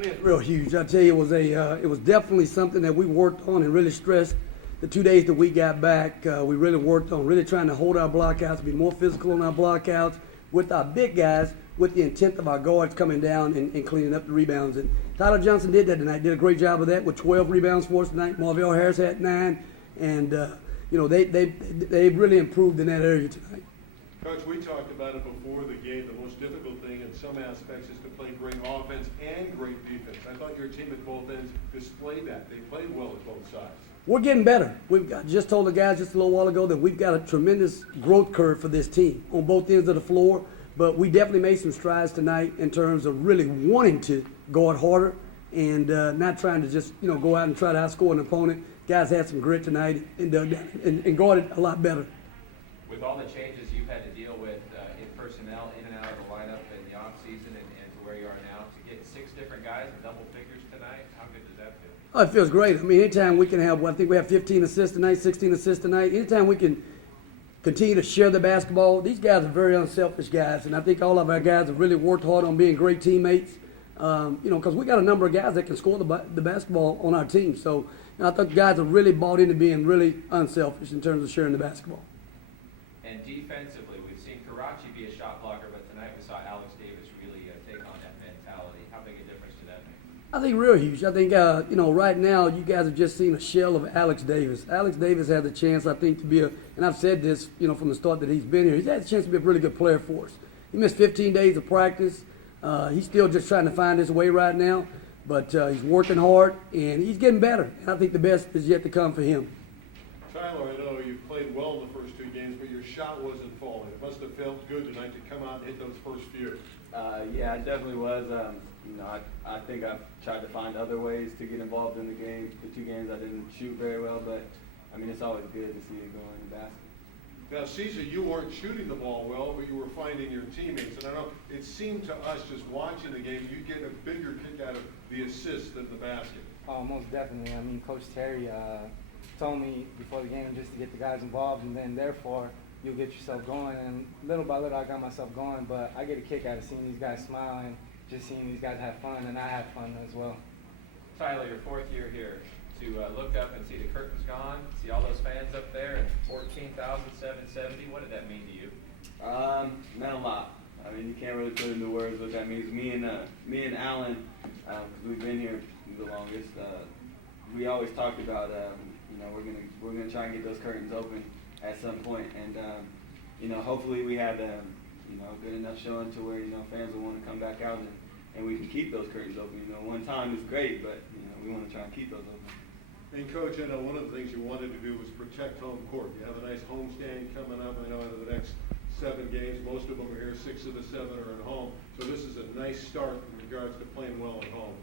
I think it's real huge. I tell you, it was definitely something that we worked on and really stressed. The 2 days that we got back, we really worked on really trying to hold our blockouts, be more physical on our blockouts with our big guys, with the intent of our guards coming down and cleaning up the rebounds. And Tyler Johnson did that tonight. Did a great job of that with 12 rebounds for us tonight. Marvell Harris had 9, and they really improved in that area tonight. Coach, we talked about it before the game. The most difficult thing in some aspects is to play great offense and great defense. I thought your team at both ends displayed that. They played well at both sides. We're getting better. Just told the guys just a little while ago that we've got a tremendous growth curve for this team on both ends of the floor. But we definitely made some strides tonight in terms of really wanting to guard harder and not trying to just go out and try to outscore an opponent. Guys had some grit tonight and guarded a lot better. With all the changes you've had to deal with in personnel, in and out of the lineup in the offseason and to where you are now, to get 6 different guys in double figures tonight, how good does that feel? Oh, it feels great. I mean, anytime we can have, I think we have 15 assists tonight, 16 assists tonight. Anytime we can continue to share the basketball, these guys are very unselfish guys, and I think all of our guys have really worked hard on being great teammates. Because we got a number of guys that can score the basketball on our team. So I think guys have really bought into being really unselfish in terms of sharing the basketball. And defensively, we've seen Karachi be a shot blocker, but tonight we saw Alex Davis really take on that mentality. How big a difference did that make? I think real huge. I think, right now you guys have just seen a shell of Alex Davis. Alex Davis has a chance, I think, to be and I've said this, from the start that he's been here, he's had a chance to be a really good player for us. He missed 15 days of practice. He's still just trying to find his way right now, but he's working hard, and he's getting better. And I think the best is yet to come for him. Tyler, I know you played well in the first 2 games, but your shot wasn't falling. It must have felt good tonight to come out and hit those first few. Yeah, it definitely was. I think I've tried to find other ways to get involved in the game. The 2 games I didn't shoot very well, but I mean, it's always good to see it go in the basket. Now, Caesar, you weren't shooting the ball well, but you were finding your teammates. And I know it seemed to us just watching the game, you get a bigger kick out of the assist than the basket. Oh, most definitely. I mean, Coach Terry told me before the game just to get the guys involved, and then therefore you'll get yourself going. And little by little, I got myself going. But I get a kick out of seeing these guys smile and just seeing these guys have fun, and I have fun as well. Tyler, your 4th year here, to look up and see the curtains gone, see all those fans up there, and 14,770. What did that mean to you? Meant a lot. I mean, you can't really put into words what that means. Me and Alan, because we've been here the longest, we always talked about, we're gonna try and get those curtains open at some point, and hopefully we had good enough showing to where fans will want to come back out and we can keep those curtains open. One time is great, but we want to try and keep those open. And Coach, I know one of the things you wanted to do was protect home court. You have a nice homestand coming up. I know out of the next 7 games, most of them are here. 6 of the 7 are at home. So this is a nice start in regards to playing well at home.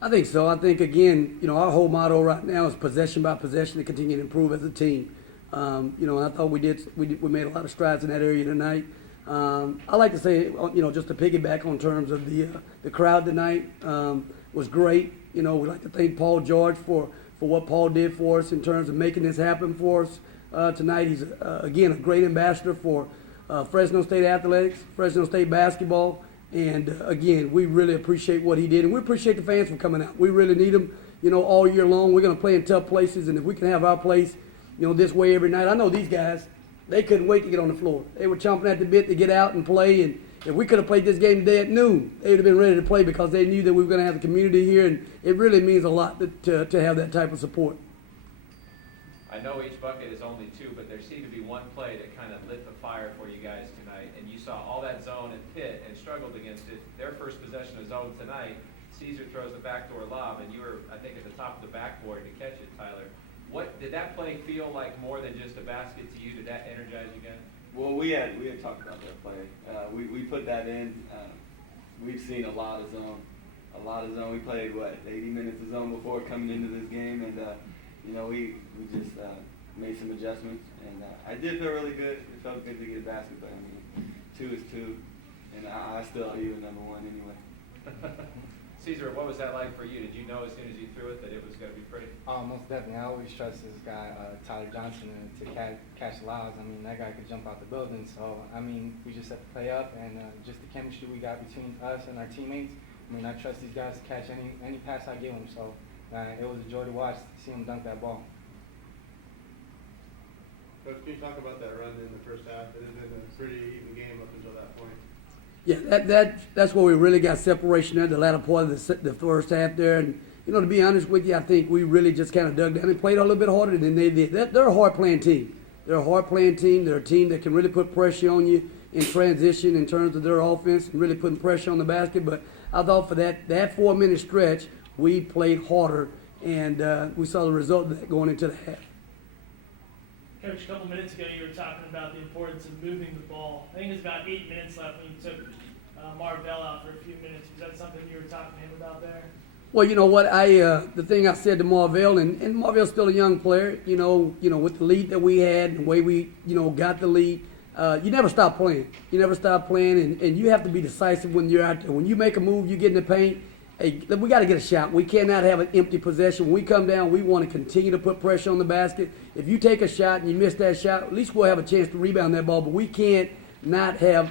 I think so. I think, again, our whole motto right now is possession by possession to continue to improve as a team. I thought we made a lot of strides in that area tonight. I like to say, just to piggyback on terms of the crowd tonight was great. We'd like to thank Paul George for what Paul did for us in terms of making this happen for us tonight. He's, again, a great ambassador for Fresno State athletics, Fresno State basketball. And, again, we really appreciate what he did. And we appreciate the fans for coming out. We really need them, all year long. We're going to play in tough places. And if we can have our place, this way every night. I know these guys, they couldn't wait to get on the floor. They were chomping at the bit to get out and play. And if we could have played this game today at noon, they would have been ready to play because they knew that we were going to have the community here. And it really means a lot to have that type of support. I know each bucket is only 2, but there seemed to be one play that kind of lit the fire for you guys tonight. And you saw all that zone and Pitt and struggled against it. Their first possession of zone tonight, Caesar throws the backdoor lob, and you were, I think, at the top of the backboard to catch it, Tyler. What did that play feel like more than just a basket to you? Did that energize you guys? Well, we had talked about that play. We put that in. We've seen a lot of zone. We played 80 minutes of zone before coming into this game, and we just made some adjustments, and I did feel really good. It felt good to get a basket, but I mean, 2 is 2, and I still owe you a number 1 anyway. Caesar, what was that like for you? Did you know as soon as you threw it that it was going to be pretty? Most definitely. I always trust this guy, Tyler Johnson, to catch lobs. I mean, that guy could jump out the building. So, I mean, we just have to play up, and just the chemistry we got between us and our teammates, I mean, I trust these guys to catch any pass I give them. So it was a joy to watch to see them dunk that ball. Coach, can you talk about that run in the first half? It had been a pretty even game up until that point. Yeah, that's where we really got separation there, the latter part of the first half there. And, to be honest with you, I think we really just kind of dug down and played a little bit harder than they did. They're a hard-playing team. They're a hard-playing team. They're a team that can really put pressure on you in transition in terms of their offense and really putting pressure on the basket. But I thought for that 4-minute stretch, we played harder, and we saw the result of that going into the half. Coach, a couple minutes ago you were talking about the importance of moving the ball. I think it was about 8 minutes left when you took Marvell out for a few minutes. Was that something you were talking to him about there? Well, you know what? The thing I said to Marvell, and Marvell's still a young player. With the lead that we had, and the way we, got the lead, you never stop playing. You never stop playing, and you have to be decisive when you're out there. When you make a move, you get in the paint. Hey, we got to get a shot. We cannot have an empty possession. When we come down, we want to continue to put pressure on the basket. If you take a shot and you miss that shot, at least we'll have a chance to rebound that ball. But we can't not have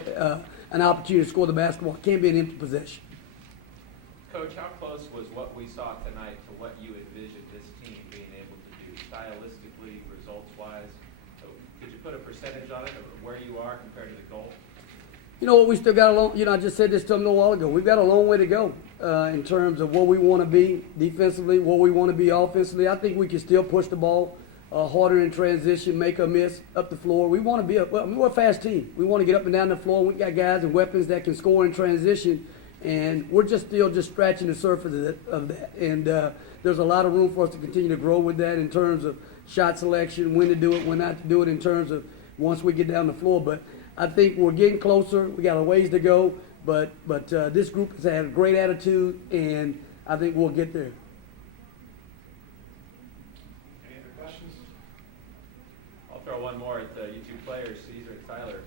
an opportunity to score the basketball. It can't be an empty possession. Coach, how close was what we saw tonight to what you envisioned this team being able to do, stylistically, results-wise? So could you put a percentage on it of where you are compared to the goal? You know what? We still got a long. I just said this to them a little while ago. We've got a long way to go in terms of what we want to be defensively, what we want to be offensively. I think we can still push the ball harder in transition, make a miss up the floor. We want to be we're a fast team. We want to get up and down the floor. We got guys and weapons that can score in transition, and we're still scratching the surface of that. And there's a lot of room for us to continue to grow with that in terms of shot selection, when to do it, when not to do it, in terms of once we get down the floor. But I think we're getting closer. We got a ways to go, but this group has had a great attitude, and I think we'll get there. Any other questions? I'll throw one more at you two players, Caesar and Tyler.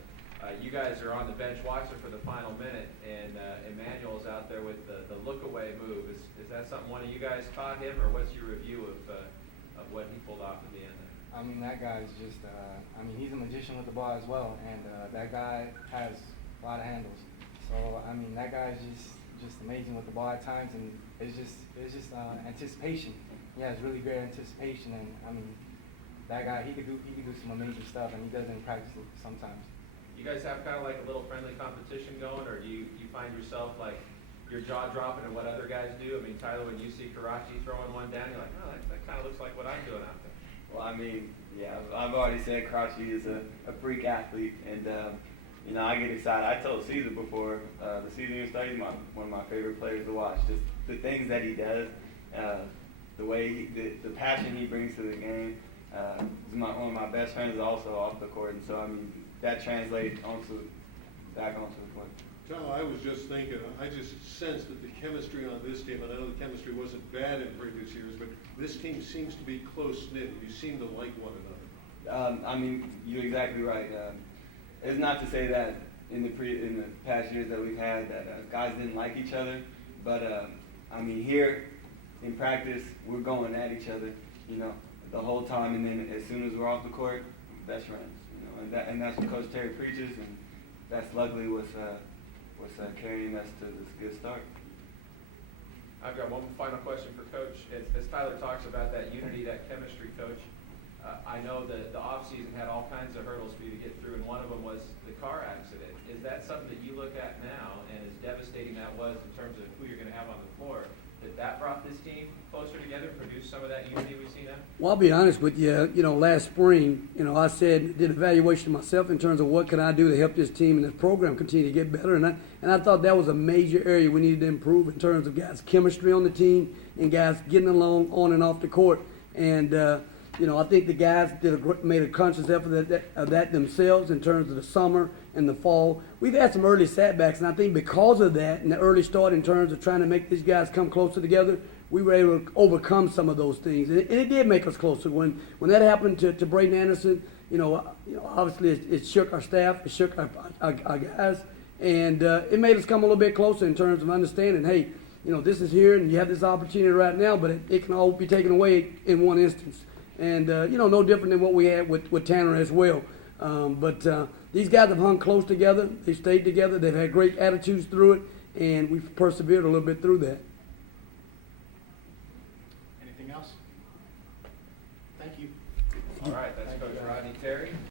You guys are on the bench watching for the final minute, and Emmanuel's out there with the look-away move. Is that something one of you guys taught him, or what's your review of what he pulled off at the end there? I mean, that guy is just, he's a magician with the ball as well, and that guy has a lot of handles. So, that guy is just amazing with the ball at times, and it's just anticipation. He has really great anticipation, and that guy, he could do some amazing stuff, and he does it in practice sometimes. You guys have kind of like a little friendly competition going, or do you find yourself like your jaw dropping at what other guys do? Tyler, when you see Karachi throwing one down, you're like, oh, that kind of looks like what I'm doing out there. Well, yeah, I've already said Karachi is a freak athlete, and I get excited. I told Caesar before the season even started, he's one of my favorite players to watch. Just the things that he does, the way the passion he brings to the game. He's one of my best friends also off the court, and so that translates back onto the court. Tyler, I was just thinking, I just sensed that the chemistry on this team, and I know the chemistry wasn't bad in previous years, but this team seems to be close-knit. You seem to like one another. You're exactly right. It's not to say that in the past years that we've had that guys didn't like each other, but here in practice we're going at each other, the whole time, and then as soon as we're off the court, best friends, and that's what Coach Terry preaches, and that's luckily what's carrying us to this good start. I've got one final question for Coach. As Tyler talks about that unity, that chemistry, Coach, I know that the offseason had all kinds of hurdles for you to get through, and one of them was the car accident. Is that something that you look at now, and as devastating that was in terms of who you're going to have on the floor, that brought this team closer together, produced some of that unity we see now? Well, I'll be honest with you. Last spring, I did evaluation myself in terms of what can I do to help this team and this program continue to get better. And I thought that was a major area we needed to improve in terms of guys' chemistry on the team and guys getting along on and off the court. And I think the guys made a conscious effort of that themselves in terms of the summer and the fall. We've had some early setbacks, and I think because of that and the early start in terms of trying to make these guys come closer together, we were able to overcome some of those things. And it did make us closer. When that happened to Braden Anderson, obviously it shook our staff, it shook our guys, and it made us come a little bit closer in terms of understanding, hey, this is here, and you have this opportunity right now, but it can all be taken away in one instance. And, no different than what we had with Tanner as well. But these guys have hung close together. They've stayed together. They've had great attitudes through it. and we've persevered a little bit through that. Anything else? Thank you. All right, that's Coach Rodney Terry.